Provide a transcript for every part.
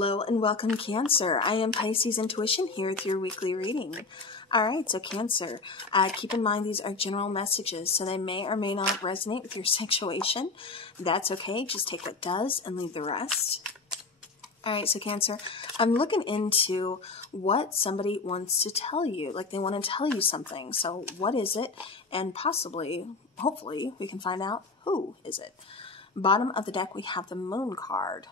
Hello and welcome, Cancer. I am Pisces Intuition here with your weekly reading. All right, so Cancer, keep in mind these are general messages, so they may or may not resonate with your situation. That's okay. Just take what does and leave the rest. All right, so Cancer, I'm looking into what somebody wants to tell you. Like they want to tell you something. So what is it? And possibly, hopefully, we can find out who is it. Bottom of the deck, we have the Moon card.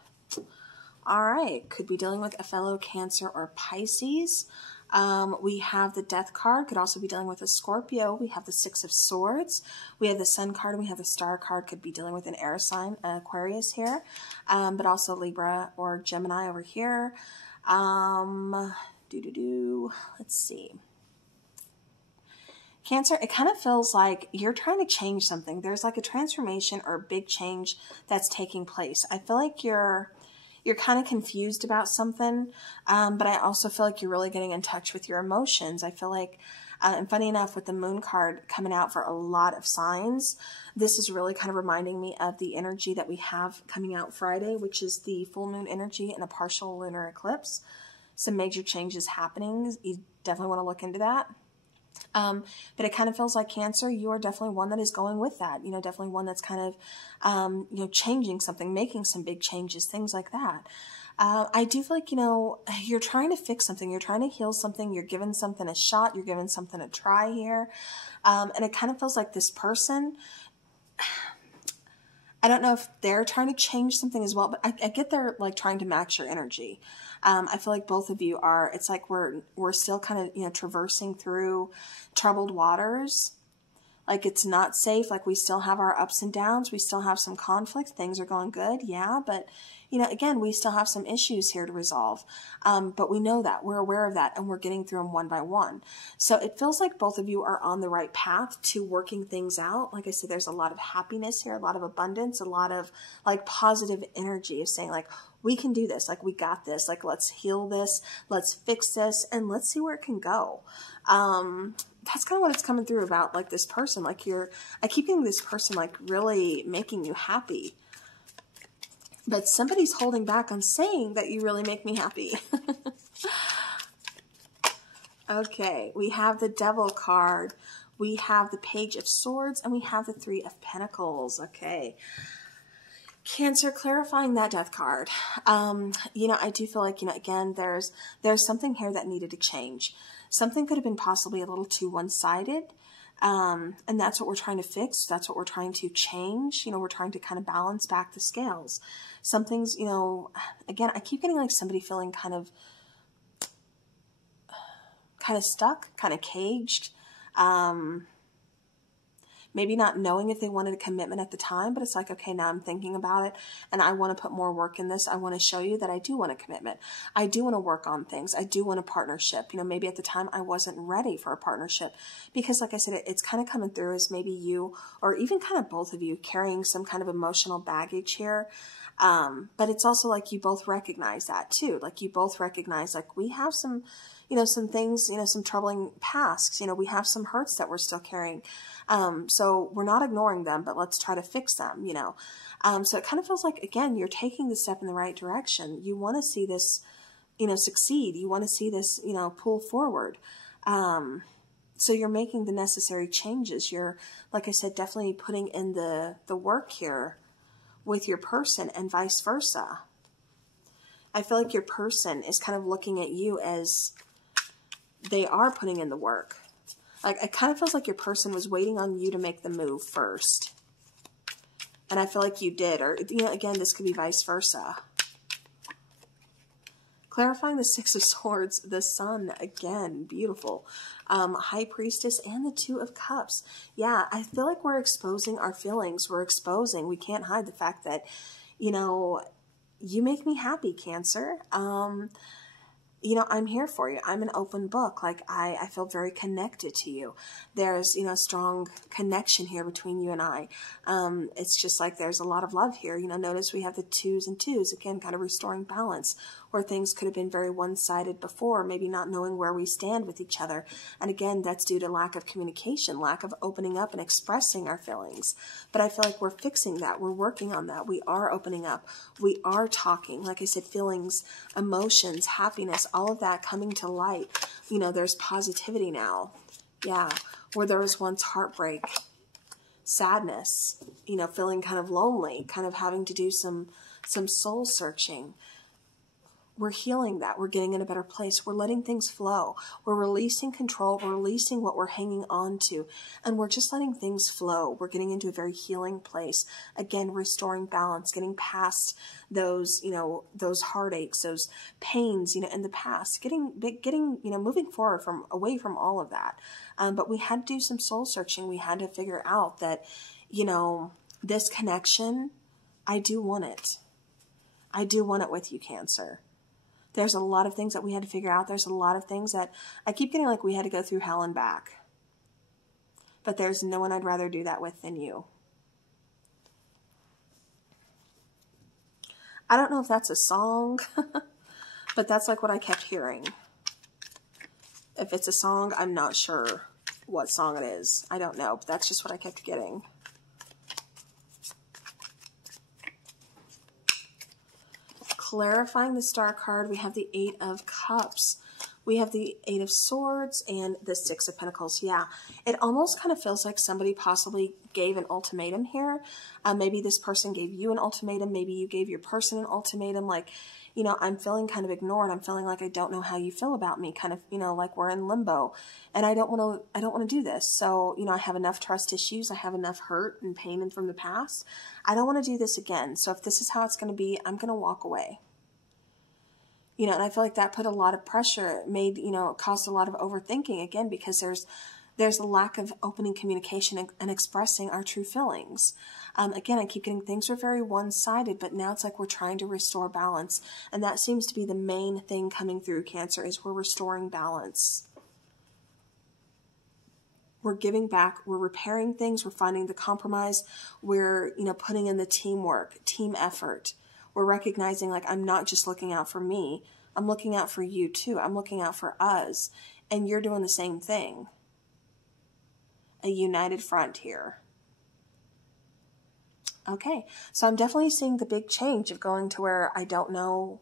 All right, could be dealing with a fellow Cancer or Pisces. We have the Death card, could also be dealing with a Scorpio. We have the Six of Swords. We have the Sun card, and we have the Star card, could be dealing with an air sign, Aquarius here, but also Libra or Gemini over here. Let's see. Cancer, it kind of feels like you're trying to change something. There's like a transformation or a big change that's taking place. I feel like you're kind of confused about something, but I also feel like you're really getting in touch with your emotions. I feel like, and funny enough, with the Moon card coming out for a lot of signs, this is really kind of reminding me of the energy that we have coming out Friday, which is the full moon energy and a partial lunar eclipse. Some major changes happening. You definitely want to look into that. But it kind of feels like Cancer, you are definitely one that is going with that, definitely one that's kind of, changing something, making some big changes, things like that. I do feel like, you're trying to fix something, you're trying to heal something, you're giving something a shot, you're giving something a try here. And it kind of feels like this person, I don't know if they're trying to change something as well, but I get they're like trying to match your energy. I feel like both of you are, it's like we're still kind of, traversing through troubled waters. Like it's not safe. Like we still have our ups and downs. We still have some conflict. Things are going good. Yeah. But, again, we still have some issues here to resolve. But we know that. We're aware of that. And we're getting through them one by one. So it feels like both of you are on the right path to working things out. Like I said, there's a lot of happiness here, a lot of abundance, a lot of like positive energy of saying like, we can do this. Like we got this. Like let's heal this. Let's fix this. And let's see where it can go. That's kind of what it's coming through about like this person. Like I keep getting this person like really making you happy. But somebody's holding back on saying that you really make me happy. Okay, we have the Devil card. We have the Page of Swords, and we have the Three of Pentacles. Okay. Cancer, clarifying that Death card. I do feel like, again, there's something here that needed to change. Something could have been possibly a little too one-sided. And that's what we're trying to fix. That's what we're trying to change. We're trying to kind of balance back the scales. Something's, again, I keep getting like somebody feeling kind of stuck, kind of caged. Maybe not knowing if they wanted a commitment at the time, but it's like, okay, now I'm thinking about it and I want to put more work in this. I want to show you that I do want a commitment. I do want to work on things. I do want a partnership. Maybe at the time I wasn't ready for a partnership because like I said, it's kind of coming through as maybe you or even kind of both of you carrying some kind of emotional baggage here. But it's also like you both recognize that too. Like you both recognize like we have some, some things, some troubling pasts, we have some hurts that we're still carrying. So we're not ignoring them, but let's try to fix them, So it kind of feels like, again, you're taking the step in the right direction. You want to see this, succeed. You want to see this, pull forward. So you're making the necessary changes. You're, like I said, definitely putting in the work here with your person and vice versa. I feel like your person is kind of looking at you as they are putting in the work. Like, it kind of feels like your person was waiting on you to make the move first. And I feel like you did. Or, again, this could be vice versa. Clarifying the Six of Swords, the Sun, again, beautiful. High Priestess and the Two of Cups. Yeah, I feel like we're exposing our feelings. We can't hide the fact that, you make me happy, Cancer. I'm here for you. I'm an open book. Like I feel very connected to you. There's, a strong connection here between you and I. It's just like there's a lot of love here. Notice we have the twos and twos, again, kind of restoring balance. where things could have been very one-sided before, maybe not knowing where we stand with each other. And again, that's due to lack of communication, lack of opening up and expressing our feelings. But I feel like we're fixing that. We're working on that. We are opening up. We are talking. Like I said, feelings, emotions, happiness, all of that coming to light. You know, there's positivity now. Yeah. Where there was once heartbreak, sadness, you know, feeling kind of lonely, kind of having to do some soul searching. We're healing that. We're getting in a better place. We're letting things flow. We're releasing control. We're releasing what we're hanging on to. And we're just letting things flow. We're getting into a very healing place. Again, restoring balance, getting past those, you know, those heartaches, those pains, you know, in the past, getting, you know, moving forward away from all of that. But we had to do some soul searching. We had to figure out that, you know, this connection, I do want it. I do want it with you, Cancer. There's a lot of things that we had to figure out. There's a lot of things that I keep getting like we had to go through hell and back. But there's no one I'd rather do that with than you. I don't know if that's a song, but that's like what I kept hearing. If it's a song, I'm not sure what song it is. I don't know, but that's just what I kept getting. Clarifying the Star card, we have the Eight of Cups. We have the Eight of Swords and the Six of Pentacles. Yeah, it almost kind of feels like somebody possibly gave an ultimatum here. Maybe this person gave you an ultimatum. Maybe you gave your person an ultimatum. Like, you know, I'm feeling kind of ignored. I'm feeling like I don't know how you feel about me. Kind of, you know, like we're in limbo, and I don't want to do this. So, you know, I have enough trust issues. I have enough hurt and pain from the past. I don't want to do this again. So if this is how it's going to be, I'm going to walk away. You know, and I feel like that put a lot of pressure. It made, you know, it caused a lot of overthinking again, because there's a lack of opening communication and expressing our true feelings. Again, I keep getting things are very one-sided, but now it's like we're trying to restore balance. And that seems to be the main thing coming through, Cancer, is we're restoring balance. We're giving back, we're repairing things, we're finding the compromise, we're, you know, putting in the teamwork, team effort. We're recognizing, like, I'm not just looking out for me, I'm looking out for you too. I'm looking out for us, and you're doing the same thing. A united front here. Okay, so I'm definitely seeing the big change of going to where I don't know,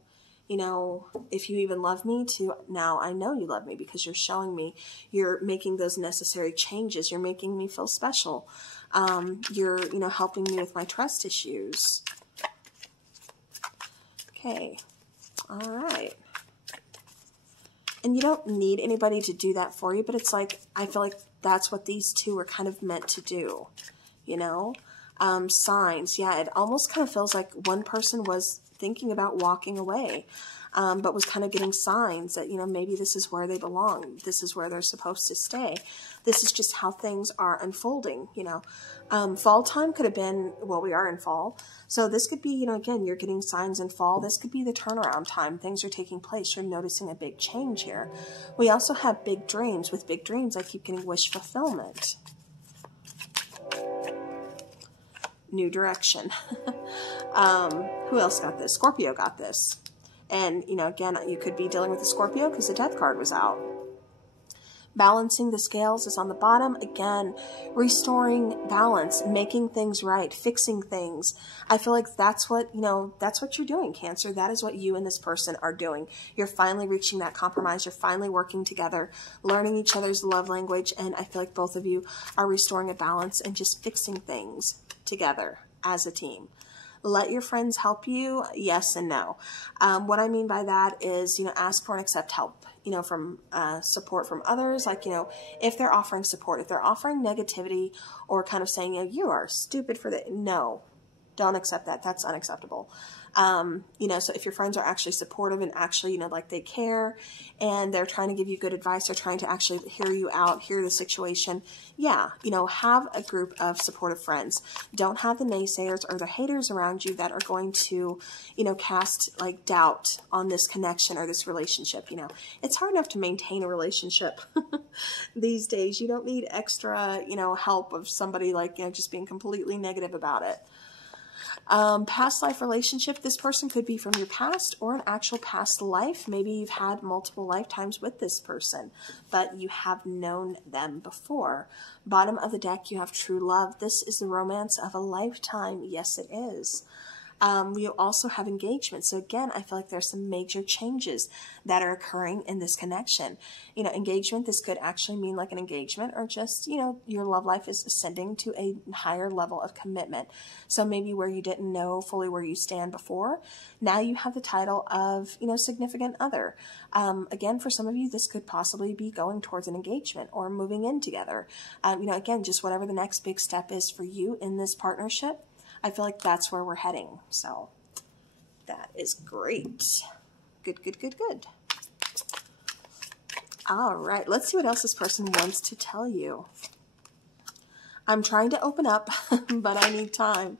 you know, if you even love me, to now I know you love me, because you're showing me, you're making those necessary changes. You're making me feel special. You're, you know, helping me with my trust issues. Okay, all right. And you don't need anybody to do that for you, but it's like, I feel like that's what these two are kind of meant to do, you know? Signs, yeah, it almost kind of feels like one person was thinking about walking away, but was kind of getting signs that, you know, maybe this is where they belong. This is where they're supposed to stay. This is just how things are unfolding, you know. Fall time could have been, well, we are in fall. So this could be, you know, again, you're getting signs in fall. This could be the turnaround time. Things are taking place. You're noticing a big change here. We also have big dreams. With big dreams, I keep getting wish fulfillment. New direction. Who else got this? Scorpio got this. And, you know, again, you could be dealing with a Scorpio because the Death card was out. Balancing the scales is on the bottom. Again, restoring balance, making things right, fixing things. I feel like that's what, you know, that's what you're doing, Cancer. That is what you and this person are doing. You're finally reaching that compromise. You're finally working together, learning each other's love language. And I feel like both of you are restoring a balance and just fixing things together as a team. Let your friends help you, yes and no. What I mean by that is, you know, ask for and accept help, you know, from support from others. Like, you know, if they're offering support, if they're offering negativity or kind of saying, you know, you are stupid for that, no, don't accept that. That's unacceptable. You know, so if your friends are actually supportive and actually, you know, like they care and they're trying to give you good advice, they're trying to actually hear you out, hear the situation. Yeah, you know, have a group of supportive friends. Don't have the naysayers or the haters around you that are going to, you know, cast like doubt on this connection or this relationship. You know, it's hard enough to maintain a relationship these days. You don't need extra, you know, help of somebody like, you know, just being completely negative about it. Past life relationship. This person could be from your past or an actual past life. Maybe you've had multiple lifetimes with this person, but you have known them before. Bottom of the deck, you have true love. This is the romance of a lifetime. Yes, it is. You also have engagement. So again, I feel like there's some major changes that are occurring in this connection. You know, engagement, this could actually mean like an engagement, or just, you know, your love life is ascending to a higher level of commitment. So maybe where you didn't know fully where you stand before, now you have the title of, you know, significant other. Again, for some of you, this could possibly be going towards an engagement or moving in together. You know, again, just whatever the next big step is for you in this partnership, I feel like that's where we're heading. So that is great. Good, good, good, good. All right, let's see what else this person wants to tell you. I'm trying to open up, but I need time.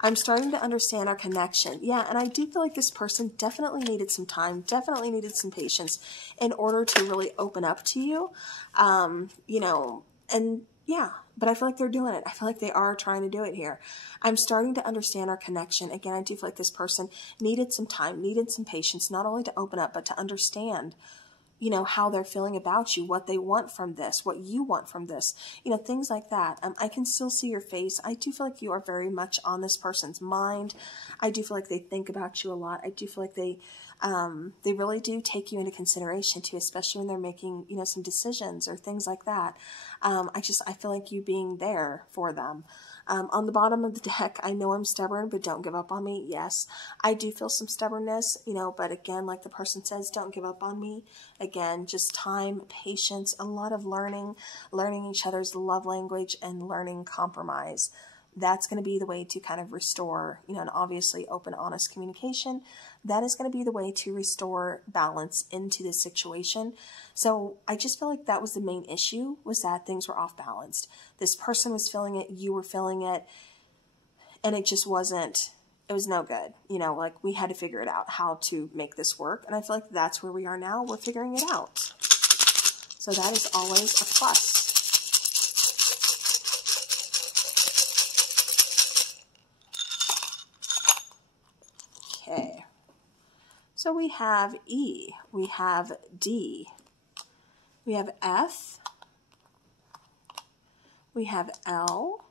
I'm starting to understand our connection. Yeah, and I do feel like this person definitely needed some time, definitely needed some patience in order to really open up to you. You know, and yeah, but I feel like they're doing it. I feel like they are trying to do it here. I'm starting to understand our connection. Again, I do feel like this person needed some time, needed some patience, not only to open up, but to understand, you know, how they're feeling about you, what they want from this, what you want from this, you know, things like that. I can still see your face. I do feel like you are very much on this person's mind. I do feel like they think about you a lot. I do feel like they really do take you into consideration too, especially when they're making, you know, some decisions or things like that. I feel like you being there for them. On the bottom of the deck, I know I'm stubborn, but don't give up on me. Yes, I do feel some stubbornness, you know, but again, like the person says, don't give up on me. Again, just time, patience, a lot of learning each other's love language, and learning compromise. That's going to be the way to kind of restore, you know, and obviously open, honest communication. That is going to be the way to restore balance into this situation. So I just feel like that was the main issue, was that things were off balanced. This person was feeling it, you were feeling it, and it just wasn't, it was no good. You know, like we had to figure it out, how to make this work. And I feel like that's where we are now. We're figuring it out. So that is always a plus. Okay. So we have E, we have D, we have F, we have L,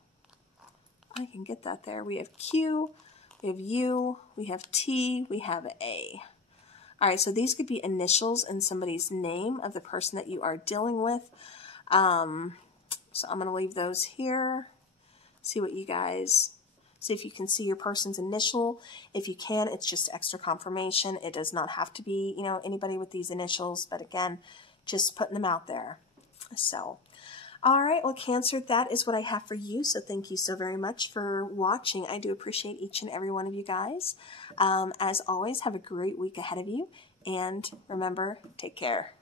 I can get that there, we have Q, we have U, we have T, we have A. All right, so these could be initials in somebody's name of the person that you are dealing with. So I'm going to leave those here, see what you guys... See if you can see your person's initial. If you can, it's just extra confirmation. It does not have to be, you know, anybody with these initials. But again, just putting them out there. So, all right. Well, Cancer, that is what I have for you. So thank you so very much for watching. I do appreciate each and every one of you guys. As always, have a great week ahead of you. And remember, take care.